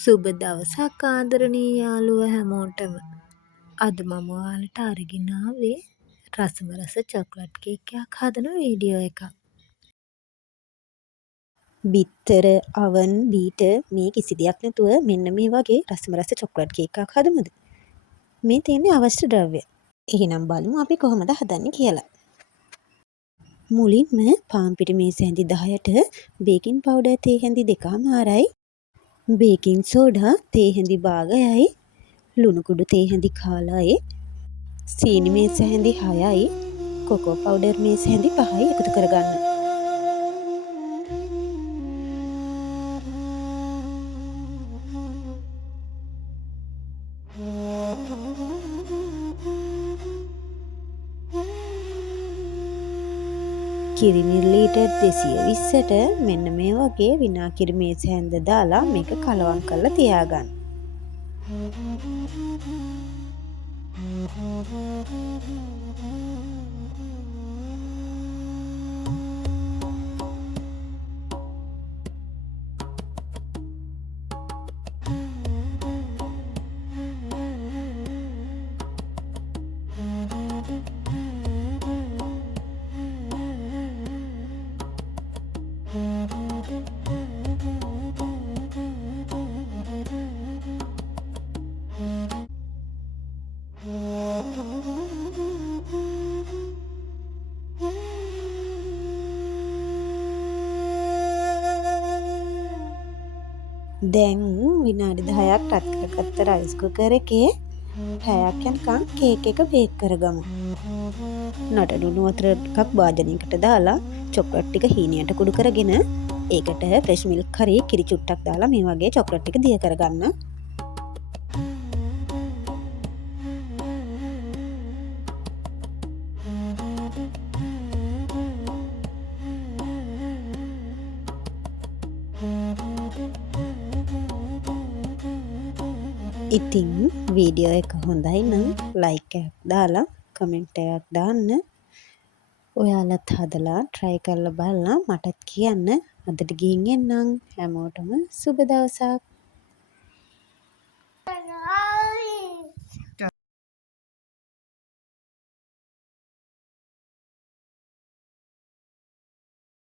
සුබ දවසක් ආදරණීය යාළුවෝ හැමෝටම. අද මම ඔයාලට අරගෙන ආවේ රසම රස චොක්ලට් කේක් එකක් හදන වීඩියෝ එකක්. බිත්තර, අවන්, බීටර් මේ කිසි දෙයක් නැතුව මෙන්න මේ වගේ රසම රස චොක්ලට් කේක් එකක් හදමුද? මේ තියෙන්නේ අවශ්‍ය ද්‍රව්‍ය. එහෙනම් බලමු අපි කොහොමද හදන්නේ කියලා. මුලින්ම පාන් පිටි මේස හැඳි 10ට බේකින් පවුඩර් තේ හැඳි 2මාරයි, බේකින් සෝඩා තේ හැඳි භාගයයි, ලුණු කුඩු තේ හැඳි කාලයි, සීනි මේස හැඳි 6යි, කොකෝ පවුඩර් මේස හැඳි 5යි එකතු කරගන්න. කිරි මිලිලීටර් 220ට මෙන්න මේ වගේ විනාකිරි මේස හැඳ දාලා මේක කලවම් කරලා තියාගන්න. දැන් විනාඩි 10ක් රත් කරගත්ත රයිස් කුකර් එකේ පැයක් යනකම් කේක් එක බේක් කරගමු. නටනුණු වතුර ටිකක් භාජනයකට දාලා චොක්ලට් ටික හීනියට කුඩු කරගෙන ඒකට ෆ්‍රෙෂ් මිල්ක් හරි කිරි චුට්ටක් දාලා මේ වගේ චොක්ලට් ටික දිය කරගන්න. ඉතින් වීඩියෝ එක හොඳයි නම් ලයික් එකක් දාලා කමෙන්ට් එකක් දාන්න. ඔයාලත් හදලා try කරලා බලලා මටත් කියන්න. අදට ගිහින් එන්නම්. හැමෝටම සුබ දවසක්.